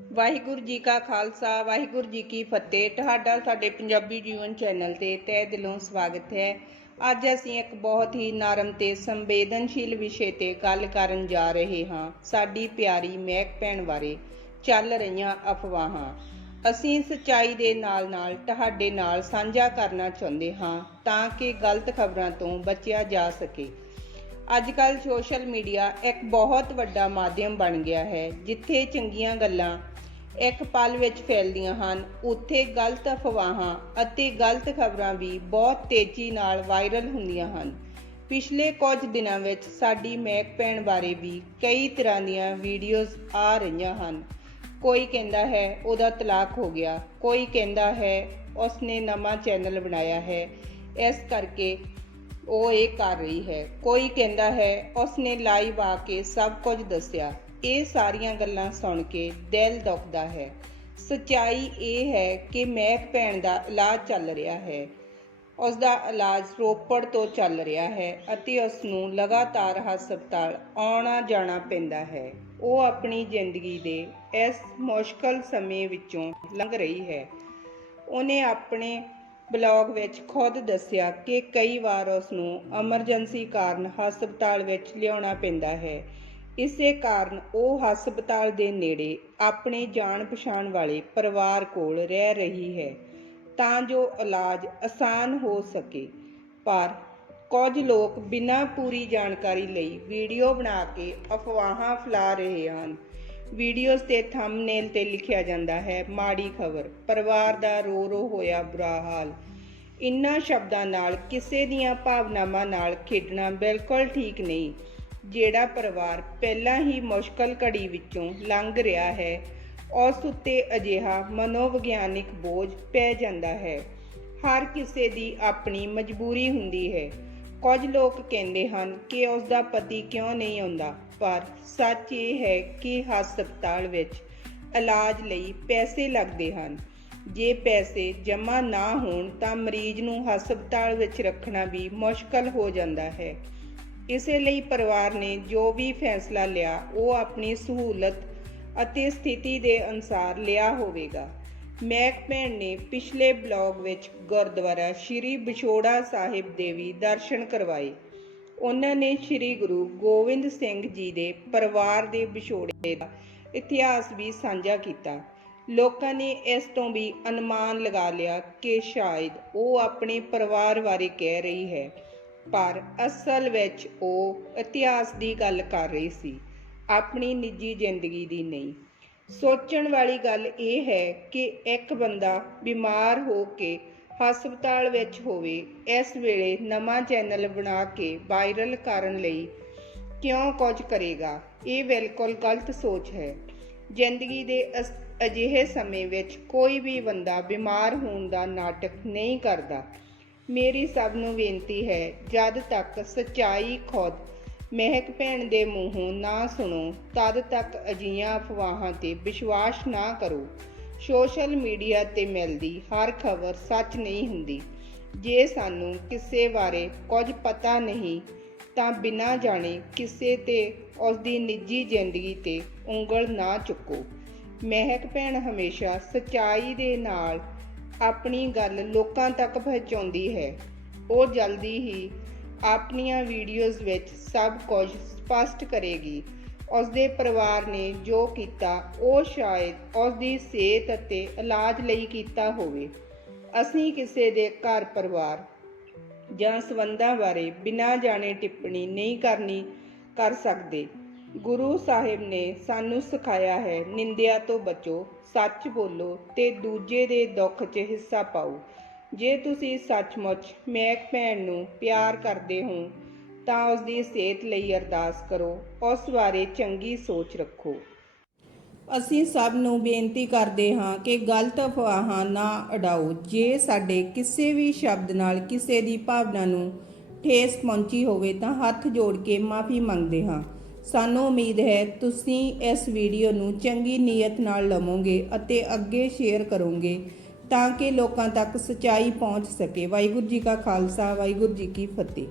ਵਾਹਿਗੁਰੂ ਜੀ ਕਾ ਖਾਲਸਾ, ਵਾਹਿਗੁਰੂ ਜੀ ਕੀ ਫਤਿਹ। ਤੁਹਾਡਾ, ਸਾਡੇ ਪੰਜਾਬੀ ਜੀਵਨ ਚੈਨਲ ਤੇ ਤਹਿ ਦਿਲੋਂ ਸਵਾਗਤ ਹੈ। ਅੱਜ ਅਸੀਂ ਇੱਕ ਬਹੁਤ ਹੀ ਨਰਮ ਤੇ ਸੰਵੇਦਨਸ਼ੀਲ ਵਿਸ਼ੇ ਤੇ ਗੱਲ ਕਰਨ ਜਾ ਰਹੇ ਹਾਂ। ਸਾਡੀ ਪਿਆਰੀ ਮਹਿਕ ਭੈਣ ਬਾਰੇ ਚੱਲ ਰਹੀਆਂ ਅਫਵਾਹਾਂ। ਅਸੀਂ ਸੱਚਾਈ ਦੇ ਨਾਲ-ਨਾਲ ਤੁਹਾਡੇ ਨਾਲ ਸਾਂਝਾ ਕਰਨਾ ਚਾਹੁੰਦੇ ਹਾਂ ਤਾਂ ਕਿ ਗਲਤ ਖਬਰਾਂ ਤੋਂ ਬਚਿਆ ਜਾ ਸਕੇ। ਅੱਜ ਕੱਲ ਸੋਸ਼ਲ ਮੀਡੀਆ ਇੱਕ ਬਹੁਤ ਵੱਡਾ ਮਾਧਿਅਮ ਬਣ ਗਿਆ ਹੈ, ਜਿੱਥੇ ਚੰਗੀਆਂ ਗੱਲਾਂ ਇੱਕ ਪਲ ਵਿੱਚ ਫੈਲਦੀਆਂ ਹਨ, ਉੱਥੇ ਗਲਤ ਅਫਵਾਹਾਂ ਅਤੇ ਗਲਤ ਖਬਰਾਂ ਵੀ ਬਹੁਤ ਤੇਜ਼ੀ ਨਾਲ ਵਾਇਰਲ ਹੁੰਦੀਆਂ ਹਨ। ਪਿਛਲੇ ਕੁਝ ਦਿਨਾਂ ਵਿੱਚ ਸਾਡੀ ਮੈਕ ਭੈਣ ਬਾਰੇ ਵੀ ਕਈ ਤਰ੍ਹਾਂ ਦੀਆਂ ਵੀਡੀਓਜ਼ ਆ ਰਹੀਆਂ ਹਨ। ਕੋਈ ਕਹਿੰਦਾ ਹੈ, ਉਹਦਾ ਤਲਾਕ ਹੋ ਗਿਆ। ਕੋਈ ਕਹਿੰਦਾ ਹੈ, ਉਸਨੇ ਨਵਾਂ ਚੈਨਲ ਬਣਾਇਆ ਹੈ। ਇਸ ਕਰਕੇ ਉਹ ਇਹ ਕਰ ਰਹੀ ਹੈ। ਕੋਈ ਕਹਿੰਦਾ ਹੈ, ਉਸਨੇ ਲਾਈਵ ਆ ਕੇ ਸਭ ਕੁਝ ਦੱਸਿਆ। ਇਹ ਸਾਰੀਆਂ ਗੱਲਾਂ ਸੁਣ ਕੇ ਦਿਲ ਦੁਖਦਾ ਹੈ। ਸੱਚਾਈ ਇਹ ਹੈ ਕਿ ਮਹਿਕ ਭੈਣ ਦਾ ਇਲਾਜ ਚੱਲ ਰਿਹਾ ਹੈ। ਉਸ ਦਾ ਇਲਾਜ ਰੋਪੜ ਤੋਂ ਚੱਲ ਰਿਹਾ ਹੈ ਅਤੇ ਉਸ ਨੂੰ ਲਗਾਤਾਰ ਹਸਪਤਾਲ ਆਉਣਾ ਜਾਣਾ ਪੈਂਦਾ ਹੈ। ਉਹ ਆਪਣੀ ਜ਼ਿੰਦਗੀ ਦੇ ਇਸ ਮੁਸ਼ਕਲ ਸਮੇਂ ਵਿੱਚੋਂ ਲੰਘ ਰਹੀ ਹੈ। ਉਹਨੇ ਆਪਣੇ ਬਲੌਗ ਵਿੱਚ ਖੁਦ ਦੱਸਿਆ ਕਿ ਕਈ ਵਾਰ ਉਸ ਨੂੰ ਐਮਰਜੈਂਸੀ ਕਾਰਨ ਹਸਪਤਾਲ ਵਿੱਚ ਲਿਆਉਣਾ ਪੈਂਦਾ ਹੈ। ਇਸੇ ਕਾਰਨ ਉਹ ਹਸਪਤਾਲ ਦੇ ਨੇੜੇ ਆਪਣੇ ਜਾਣ ਪਛਾਣ ਵਾਲੇ ਪਰਿਵਾਰ ਕੋਲ ਰਹਿ ਰਹੀ ਹੈ ਤਾਂ ਜੋ ਇਲਾਜ ਆਸਾਨ ਹੋ ਸਕੇ। ਪਰ ਕੁਝ ਲੋਕ ਬਿਨਾਂ ਪੂਰੀ ਜਾਣਕਾਰੀ ਲਈ ਵੀਡੀਓ ਬਣਾ ਕੇ ਅਫਵਾਹਾਂ ਫੈਲਾ ਰਹੇ ਹਨ। ਵੀਡੀਓਜ਼ ਤੇ ਥੰਬਨੇਲ ਤੇ ਲਿਖਿਆ ਜਾਂਦਾ ਹੈ, ਮਾੜੀ ਖਬਰ। ਪਰਿਵਾਰ ਦਾ ਰੋ ਰੋ ਹੋਇਆ ਬੁਰਾ ਹਾਲ। ਇਨ੍ਹਾਂ ਸ਼ਬਦਾਂ ਨਾਲ ਕਿਸੇ ਦੀਆਂ ਭਾਵਨਾਵਾਂ ਨਾਲ ਖੇਡਣਾ ਬਿਲਕੁਲ ਠੀਕ ਨਹੀਂ, ਜਿਹੜਾ ਪਰਿਵਾਰ ਪਹਿਲਾਂ ਹੀ ਮੁਸ਼ਕਲ ਘੜੀ ਵਿੱਚੋਂ ਲੰਘ ਰਿਹਾ ਹੈ, ਉਸ ਉੱਤੇ ਅਜਿਹਾ ਮਨੋਵਿਗਿਆਨਿਕ ਬੋਝ ਪੈ ਜਾਂਦਾ ਹੈ। ਹਰ ਕਿਸੇ ਦੀ ਆਪਣੀ ਮਜਬੂਰੀ ਹੁੰਦੀ ਹੈ। ਕੁਝ ਲੋਕ ਕਹਿੰਦੇ ਹਨ ਕਿ ਉਸ ਦਾ ਪਤੀ ਕਿਉਂ ਨਹੀਂ ਆਉਂਦਾ, ਪਰ ਸੱਚ ਇਹ ਹੈ ਕਿ ਹਸਪਤਾਲ ਵਿੱਚ ਇਲਾਜ ਲਈ ਪੈਸੇ ਲੱਗਦੇ ਹਨ। ਜੇ ਪੈਸੇ ਜਮ੍ਹਾਂ ਨਾ ਹੋਣ ਤਾਂ ਮਰੀਜ਼ ਨੂੰ ਹਸਪਤਾਲ ਵਿੱਚ ਰੱਖਣਾ ਵੀ ਮੁਸ਼ਕਲ ਹੋ ਜਾਂਦਾ ਹੈ। ਇਸੇ ਲਈ ਪਰਿਵਾਰ ਨੇ ਜੋ ਵੀ ਫੈਸਲਾ ਲਿਆ, ਉਹ ਆਪਣੀ ਸਹੂਲਤ ਅਤੇ ਸਥਿਤੀ ਦੇ ਅਨੁਸਾਰ ਲਿਆ ਹੋਵੇਗਾ। ਮੈਕ ਨੇ ਪਿਛਲੇ ਬਲੌਗ ਵਿੱਚ ਗੁਰਦੁਆਰਾ ਸ਼੍ਰੀ ਵਿਛੋੜਾ ਸਾਹਿਬ ਦੇ ਵੀ ਦਰਸ਼ਨ ਕਰਵਾਏ। ਉਹਨਾਂ ਨੇ ਸ਼੍ਰੀ ਗੁਰੂ ਗੋਬਿੰਦ ਸਿੰਘ ਜੀ ਦੇ ਪਰਿਵਾਰ ਦੇ ਵਿਛੋੜੇ ਦਾ ਇਤਿਹਾਸ ਵੀ ਸਾਂਝਾ ਕੀਤਾ। ਲੋਕਾਂ ਨੇ ਇਸ ਤੋਂ ਵੀ ਅਨੁਮਾਨ ਲਗਾ ਲਿਆ ਕਿ ਸ਼ਾਇਦ ਉਹ ਆਪਣੇ ਪਰਿਵਾਰ ਬਾਰੇ ਕਹਿ ਰਹੀ ਹੈ, ਪਰ ਅਸਲ ਵਿੱਚ ਉਹ ਇਤਿਹਾਸ ਦੀ ਗੱਲ ਕਰ ਰਹੀ ਸੀ, ਆਪਣੀ ਨਿੱਜੀ ਜ਼ਿੰਦਗੀ ਦੀ ਨਹੀਂ। ਸੋਚਣ ਵਾਲੀ ਗੱਲ ਇਹ ਹੈ ਕਿ ਇੱਕ ਬੰਦਾ ਬਿਮਾਰ ਹੋ ਕੇ ਹਸਪਤਾਲ ਵਿੱਚ ਹੋਵੇ, ਇਸ ਵੇਲੇ ਨਵਾਂ ਚੈਨਲ ਬਣਾ ਕੇ ਵਾਇਰਲ ਕਰਨ ਲਈ ਕਿਉਂ ਕੁਝ ਕਰੇਗਾ? ਇਹ ਬਿਲਕੁਲ ਗਲਤ ਸੋਚ ਹੈ। ਜ਼ਿੰਦਗੀ ਦੇ ਅਸ- ਅਜਿਹੇ ਸਮੇਂ ਵਿੱਚ ਕੋਈ ਵੀ ਬੰਦਾ ਬਿਮਾਰ ਹੋਣ ਦਾ ਨਾਟਕ ਨਹੀਂ ਕਰਦਾ। ਮੇਰੀ ਸਭ ਨੂੰ ਬੇਨਤੀ ਹੈ, ਜਦ ਤੱਕ ਸਚਾਈ ਖੁਦ ਮਹਿਕ ਭੈਣ ਦੇ ਮੂੰਹੋਂ ਨਾ ਸੁਣੋ, ਤਦ ਤੱਕ ਅਜੀਆਂ ਅਫਵਾਹਾਂ ਤੇ ਵਿਸ਼ਵਾਸ ਨਾ ਕਰੋ। ਸੋਸ਼ਲ ਮੀਡੀਆ ਤੇ ਮਿਲਦੀ ਹਰ ਖਬਰ ਸੱਚ ਨਹੀਂ ਹੁੰਦੀ। ਜੇ ਸਾਨੂੰ ਕਿਸੇ ਬਾਰੇ ਕੁਝ ਪਤਾ ਨਹੀਂ, ਤਾਂ ਬਿਨਾਂ ਜਾਣੇ ਕਿਸੇ ਤੇ ਉਸ ਦੀ ਨਿੱਜੀ ਜ਼ਿੰਦਗੀ ਤੇ ਉਂਗਲ ਨਾ ਚੁੱਕੋ। ਮਹਿਕ ਭੈਣ ਹਮੇਸ਼ਾ ਸਚਾਈ ਦੇ ਨਾਲ ਆਪਣੀ ਗੱਲ ਲੋਕਾਂ ਤੱਕ ਪਹੁੰਚਾਉਂਦੀ ਹੈ। ਉਹ ਜਲਦੀ ਹੀ ਆਪਣੀਆਂ ਵੀਡੀਓਜ਼ ਵਿੱਚ ਸਭ ਕੁਝ ਸਪਸ਼ਟ ਕਰੇਗੀ। ਉਸ ਦੇ ਪਰਿਵਾਰ ਨੇ ਜੋ ਕੀਤਾ, ਉਹ ਸ਼ਾਇਦ ਉਸ ਦੀ ਸਿਹਤ ਅਤੇ ਇਲਾਜ ਲਈ ਕੀਤਾ ਹੋਵੇ। ਅਸੀਂ ਕਿਸੇ ਦੇ ਘਰ ਪਰਿਵਾਰ ਜਾਂ ਸਬੰਧਾਂ ਬਾਰੇ ਬਿਨਾਂ ਜਾਣੇ ਟਿੱਪਣੀ ਨਹੀਂ ਕਰਨੀ, ਕਰ ਸਕਦੇ। ਗੁਰੂ ਸਾਹਿਬ ਨੇ ਸਾਨੂੰ ਸਿਖਾਇਆ ਹੈ, ਨਿੰਦਿਆ ਤੋਂ ਬਚੋ, ਸੱਚ ਬੋਲੋ ਤੇ ਦੂਜੇ ਦੇ ਦੁੱਖ 'ਚ ਹਿੱਸਾ ਪਾਓ। ਜੇ ਤੁਸੀਂ ਸੱਚਮੁੱਚ ਮੈਕ ਭੈਣ ਨੂੰ ਪਿਆਰ ਕਰਦੇ ਹੋ, ਤਾਂ ਉਸ ਦੀ ਸਿਹਤ ਲਈ ਅਰਦਾਸ ਕਰੋ। ਉਸ ਬਾਰੇ ਚੰਗੀ ਸੋਚ ਰੱਖੋ। ਅਸੀਂ ਸਭ ਨੂੰ ਬੇਨਤੀ ਕਰਦੇ ਹਾਂ ਕਿ ਗਲਤ ਅਫਵਾਹਾਂ ਨਾ ਉਡਾਓ ਜੇ ਸਾਡੇ ਕਿਸੇ ਵੀ ਸ਼ਬਦ ਨਾਲ ਕਿਸੇ ਦੀ ਭਾਵਨਾ ਨੂੰ ਠੇਸ ਪਹੁੰਚੀ ਹੋਵੇ, ਤਾਂ ਹੱਥ ਜੋੜ ਕੇ ਮਾਫੀ ਮੰਗਦੇ ਹਾਂ। ਸਾਨੂੰ ਉਮੀਦ ਹੈ ਤੁਸੀਂ ਇਸ ਵੀਡੀਓ ਨੂੰ ਚੰਗੀ ਨੀਅਤ ਨਾਲ ਲਵੋਗੇ ਅਤੇ ਅੱਗੇ ਸ਼ੇਅਰ ਕਰੋਗੇ। ਤਾਂ ਕਿ ਲੋਕਾਂ ਤੱਕ ਸਚਾਈ ਪਹੁੰਚ ਸਕੇ। ਵਾਹਿਗੁਰੂ ਜੀ ਕਾ ਖਾਲਸਾ, ਵਾਹਿਗੁਰੂ ਜੀ ਕੀ ਫਤਿਹ।